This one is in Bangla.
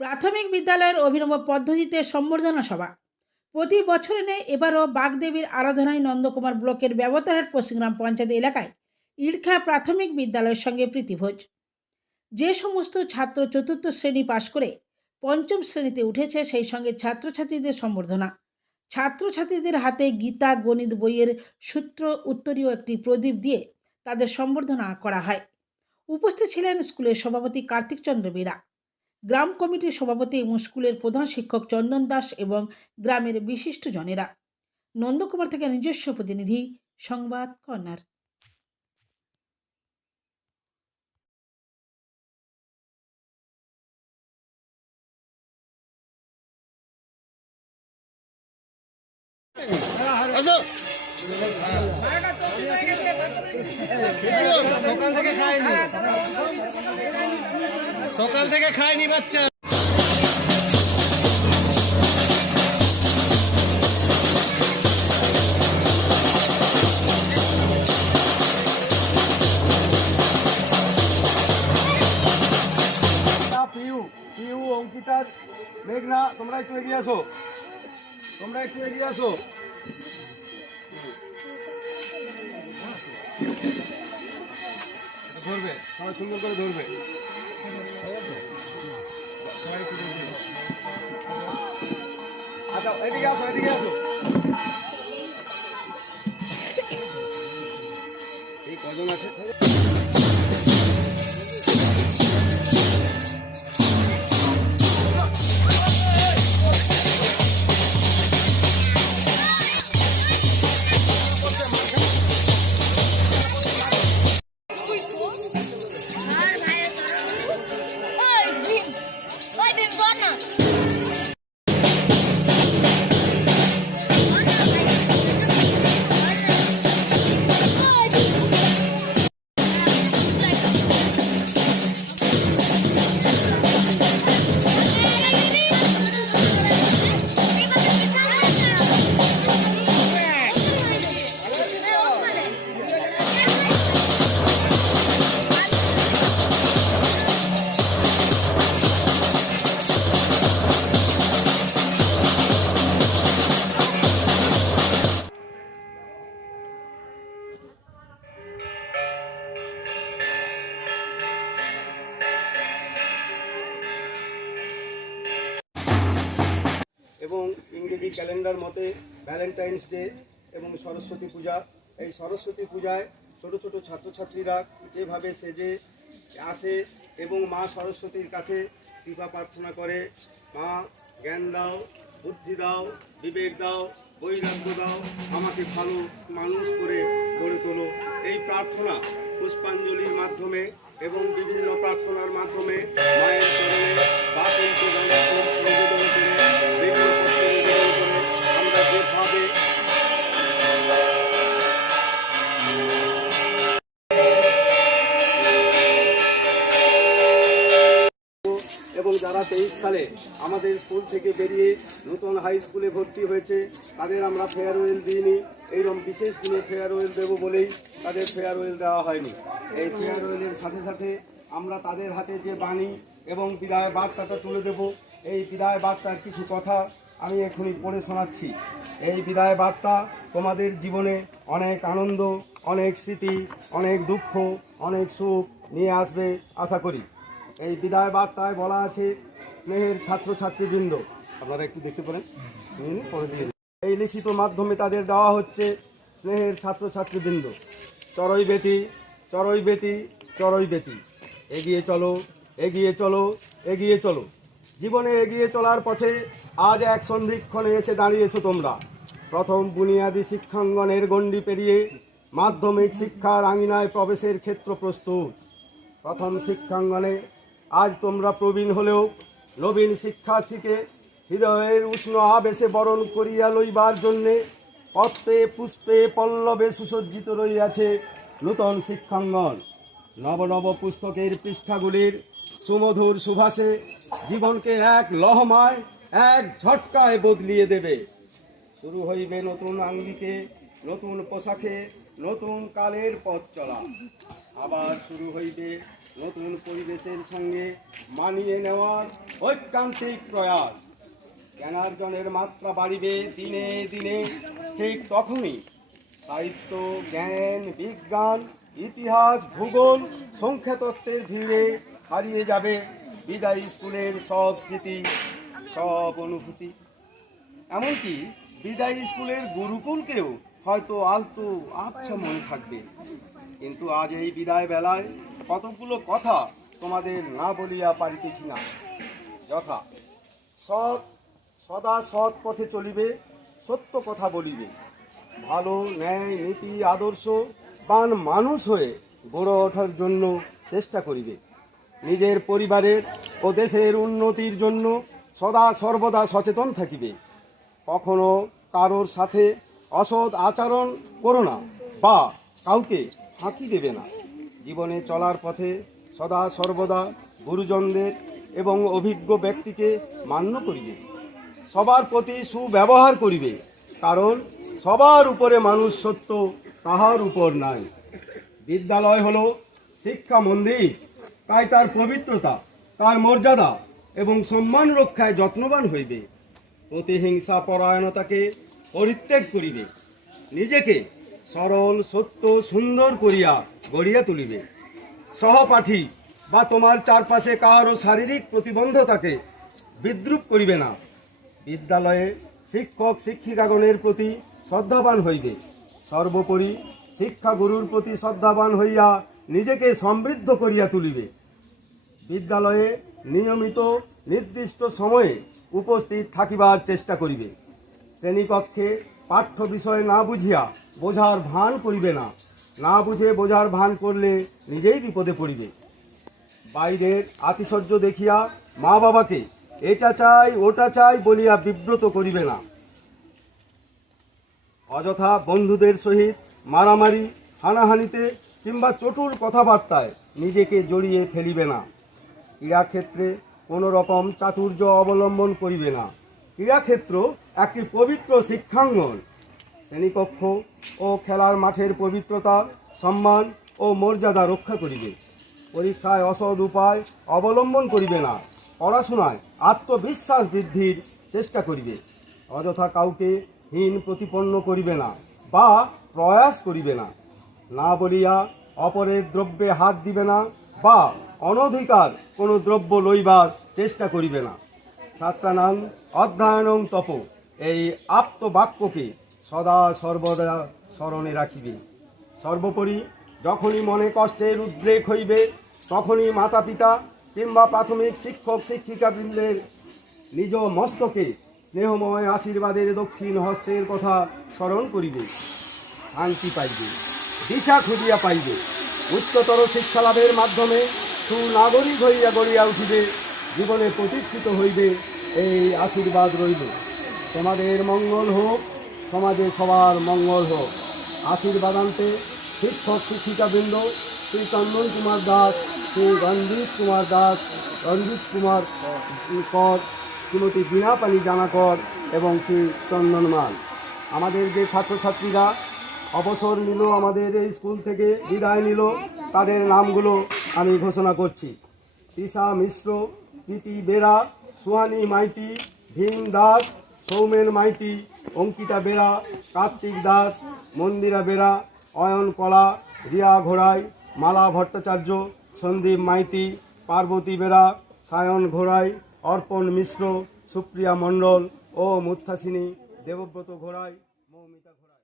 প্রাথমিক বিদ্যালয়ের অভিনব পদ্ধতিতে সম্বর্ধনা সভা। প্রতি বছরে নেই এবারও বাগদেবীর আরাধনায় নন্দকুমার ব্লকের ব্যবতারহাট পশ্চিমগ্রাম পঞ্চায়েত এলাকায় ইড়খা প্রাথমিক বিদ্যালয়ের সঙ্গে প্রীতিভোজ। যে সমস্ত ছাত্র চতুর্থ শ্রেণী পাশ করে পঞ্চম শ্রেণীতে উঠেছে সেই সঙ্গে ছাত্রছাত্রীদের সম্বর্ধনা। ছাত্রছাত্রীদের হাতে গীতা গণিত বইয়ের সূত্র উত্তরীয় একটি প্রদীপ দিয়ে তাদের সম্বর্ধনা করা হয়। উপস্থিত ছিলেন স্কুলের সভাপতি কার্তিক চন্দ্র বেরা, গ্রাম কমিটির সভাপতি এবং স্কুলের প্রধান শিক্ষক চন্দন দাস এবং গ্রামের বিশিষ্ট জনেরা। নন্দকুমার থেকে নিজস্ব প্রতিনিধি, সংবাদ কর্নার। সকাল থেকে খায়নি বাচ্চা। পিউ অঙ্কিতার মেঘনা, তোমরা একটু এগিয়ে আসো, ধরবে সবাই, সুন্দর করে ধরবে। আচ্ছা এদিকে আসো, এই কজন আছে? এবং ইংরেজি ক্যালেন্ডার মতে ভ্যালেন্টাইন্স ডে এবং সরস্বতী পূজা। এই সরস্বতী পূজায় ছোট ছোট ছাত্রছাত্রীরা যেভাবে সেজে আসে এবং মা সরস্বতীর কাছে কৃপা প্রার্থনা করে, মা জ্ঞান দাও, বুদ্ধি দাও, বিবেক দাও, বৈরাগ্য দাও, আমাকে ভালো মানুষ করে গড়ে তোলো। এই প্রার্থনা পুষ্পাঞ্জলির মাধ্যমে এবং বিভিন্ন প্রার্থনার মাধ্যমে মায়ের চরণে আমরা যেভাবে এবং যারা 23 সালে আমাদের স্কুল থেকে বেরিয়ে নতুন হাই স্কুলে ভর্তি হয়েছে তাদের আমরা ফেয়ারওয়েল দিইনি। এইরকম বিশেষ দিনে ফেয়ারওয়েল দেবো বলেই তাদের ফেয়ারওয়েল দেওয়া হয়নি। এই ফেয়ারওয়েলের সাথে সাথে আমরা তাদের হাতে যে বাণী এবং বিদায় বার্তাটা তুলে দেব। এই বিদায় বার্তার কিছু কথা আমি এখনই পড়ে শোনাচ্ছি। এই বিদায় বার্তা তোমাদের জীবনে অনেক আনন্দ, অনেক স্মৃতি, অনেক দুঃখ, অনেক সুখ নিয়ে আসবে আশা করি। এই বিদায় বার্তায় বলা আছে, স্নেহের ছাত্রছাত্রীবৃন্দ, আপনারা একটু দেখতে পারেন, পরে দিয়ে এই লিখিত মাধ্যমে তাদের দেওয়া হচ্ছে, স্নেহের ছাত্রছাত্রীবৃন্দ, চড়ই বেতি, চড়ই বেতি, চড়ই বেতি, এগিয়ে চলো, এগিয়ে চলো, এগিয়ে চলো। জীবনে এগিয়ে চলার পথে আজ এক সন্ধিক্ষণে এসে দাঁড়িয়েছো তোমরা। প্রথম বুনিয়াদী শিক্ষাঙ্গনের গণ্ডি পেরিয়ে মাধ্যমিক শিক্ষার আঙিনায় প্রবেশের ক্ষেত্র প্রস্তুত। প্রথম শিক্ষাঙ্গনে আজ তোমরা প্রবীণ হলেও নবীন শিক্ষার্থীকে হৃদয়ের উষ্ণ আবেশে বরণ করিয়া লইবার জন্যে পত্রে পুষ্পে পল্লবে সুসজ্জিত রইয়াছে নূতন শিক্ষাঙ্গন। নব নব পুস্তকের পৃষ্ঠাগুলির সুমধুর সুভাষে জীবনকে এক লহমায়, এক ঝটকায় বদলিয়ে দেবে। শুরু হইবে নতুন আঙ্গিকে, নতুন পোশাকে, নতুন কালের পথ চলা। আবার শুরু হইবে নতুন পরিবেশের সঙ্গে মানিয়ে নেওয়ার ঐকান্তিক প্রয়াস। জ্ঞানার্জনের মাত্রা বাড়িবে দিনে দিনে, ঠিক তখনই সাহিত্য, জ্ঞান, বিজ্ঞান, ইতিহাস, ভূগোল, সংখ্যাতত্ত্বের ভিড়ে হারিয়ে যাবে বিদায়ী স্কুলের সব স্মৃতি, সব অনুভূতি। এমনকি বিদায়ী স্কুলের গুরুকুলকেও হয়তো আলতো আবছা মনে থাকবে। কিন্তু আজ এই বিদায় বেলায় কতগুলো কথা তোমাদের না বলিয়া পারিতেছি না। যথা: সৎ, সদা সৎ পথে চলিবে, সত্য কথা বলিবে, ভালো ন্যায় নীতি আদর্শ বান মানুষ হয়ে গড়ে ওঠার জন্য চেষ্টা করিবে, নিজের পরিবারের ও দেশের উন্নতির জন্য সদা সর্বদা সচেতন থাকিবে, কখনো কারোর সাথে অসৎ আচরণ করো না বা কাউকে ফাঁকি দেবে না, জীবনে চলার পথে সদা সর্বদা গুরুজনদের এবং অভিজ্ঞ ব্যক্তিকে মান্য করিবে, সবার প্রতি সুব্যবহার করিবে, কারণ সবার উপরে মানুষ সত্য, তাহার উপর নাই। বিদ্যালয় হলো শিক্ষা মন্দির, তাই তার পবিত্রতা, তার মর্যাদা এবং সম্মান রক্ষায় যত্নবান হইবে, প্রতিহিংসা পরায়ণতাকে পরিত্যাগ করিবে, নিজেকে সরল সত্য সুন্দর করিয়া গড়িয়া তুলিবে, সহপাঠী বা তোমার চারপাশে কারো শারীরিক প্রতিবন্ধতাকে বিদ্রুপ করিবে না, বিদ্যালয়ে শিক্ষক শিক্ষিকাগণের প্রতি শ্রদ্ধাবান হইবে, সর্বোপরি শিক্ষাগুরুর প্রতি শ্রদ্ধাবান হইয়া নিজেকে সমৃদ্ধ করিয়া তুলিবে, বিদ্যালয়ে নিয়মিত নির্দিষ্ট সময়ে উপস্থিত থাকিবার চেষ্টা করিবে, শ্রেণীকক্ষে পাঠ্য বিষয় না বুঝিয়া বোঝার ভান করিবে না, না বুঝে বোঝার ভান করলে নিজেই বিপদে পড়িবে, বাইরের আতিশয্য দেখিয়া মা বাবাকে এটা চাই ওটা চাই বলিয়া বিব্রত করিবে না, অযথা বন্ধুদের সহিত মারামারি হানাহানিতে কিংবা চটুল কথাবার্তায় নিজেকে জড়িয়ে ফেলিবে না, ক্রীড়াক্ষেত্রে কোনো রকম চাতুর্য অবলম্বন করিবে না, ক্রীড়াক্ষেত্র একটি পবিত্র শিক্ষাঙ্গন, শ্রেণীকক্ষ ও খেলার মাঠের পবিত্রতা, সম্মান ও মর্যাদা রক্ষা করিবে, পরীক্ষায় অসৎ উপায় অবলম্বন করিবে না, পড়াশোনায় আত্মবিশ্বাস বৃদ্ধির চেষ্টা করিবে, অযথা কাউকে হীন প্রতিপন্ন করিবে না বা প্রয়াস করিবে না, না বলিয়া অপরের দ্রব্যে হাত দিবে না বা অনধিকার কোনো দ্রব্য লইবার চেষ্টা করিবে না, ছাত্রানাং অধ্যয়নং তপ, এই আপ্ত বাক্যকে সদা সর্বদা স্মরণে রাখিবে, সর্বোপরি যখনই মনে কষ্টের উদ্রেক হইবে তখনই মাতা পিতা কিংবা প্রাথমিক শিক্ষক শিক্ষিকাবৃন্দের নিজ মস্তকে স্নেহময় আশীর্বাদের দক্ষিণ হস্তের কথা স্মরণ করিবে, শান্তি পাইবে, দিশা খুঁজিয়া পাইবে, উচ্চতর শিক্ষা লাভের মাধ্যমে সুনাগরিক হইয়া গড়িয়া উঠিবে, জীবনে প্রতিষ্ঠিত হইবে, এই আশীর্বাদ রইল। তোমাদের মঙ্গল হোক, সমাজে সবার মঙ্গল হোক। আশীর্বাদান্তে শিক্ষক শিক্ষিকাবৃন্দ শ্রী চন্দন কুমার দাস, শ্রী রঞ্জিত কুমার দাস, রঞ্জিত কুমার কর, শ্রীমতী বীণাপালি জানাকর এবং শ্রী চন্দন মাল। আমাদের যে ছাত্রছাত্রীরা অবসর নিল, আমাদের এই স্কুল থেকে বিদায় নিল, তাদের নামগুলো আমি ঘোষণা করছি: তৃষা মিশ্র, প্রীতি বেরা, সুহানি মাইতি, ভীম দাস, সৌমেন মাইতি, অঙ্কিতা বেরা, কার্তিক দাস, মন্দিরা বেরা, অয়ন কলা, রিয়া ঘোড়াই, মালা ভট্টাচার্য, সন্দীপ মাইতি, পার্বতী বেরা, সায়ন ঘোড়াই, অর্পণ মিশ্র, সুপ্রিয়া মণ্ডল ও মুত্থাসিনী, দেবব্রত ঘোড়াই, মৌমিতা ঘোড়াই।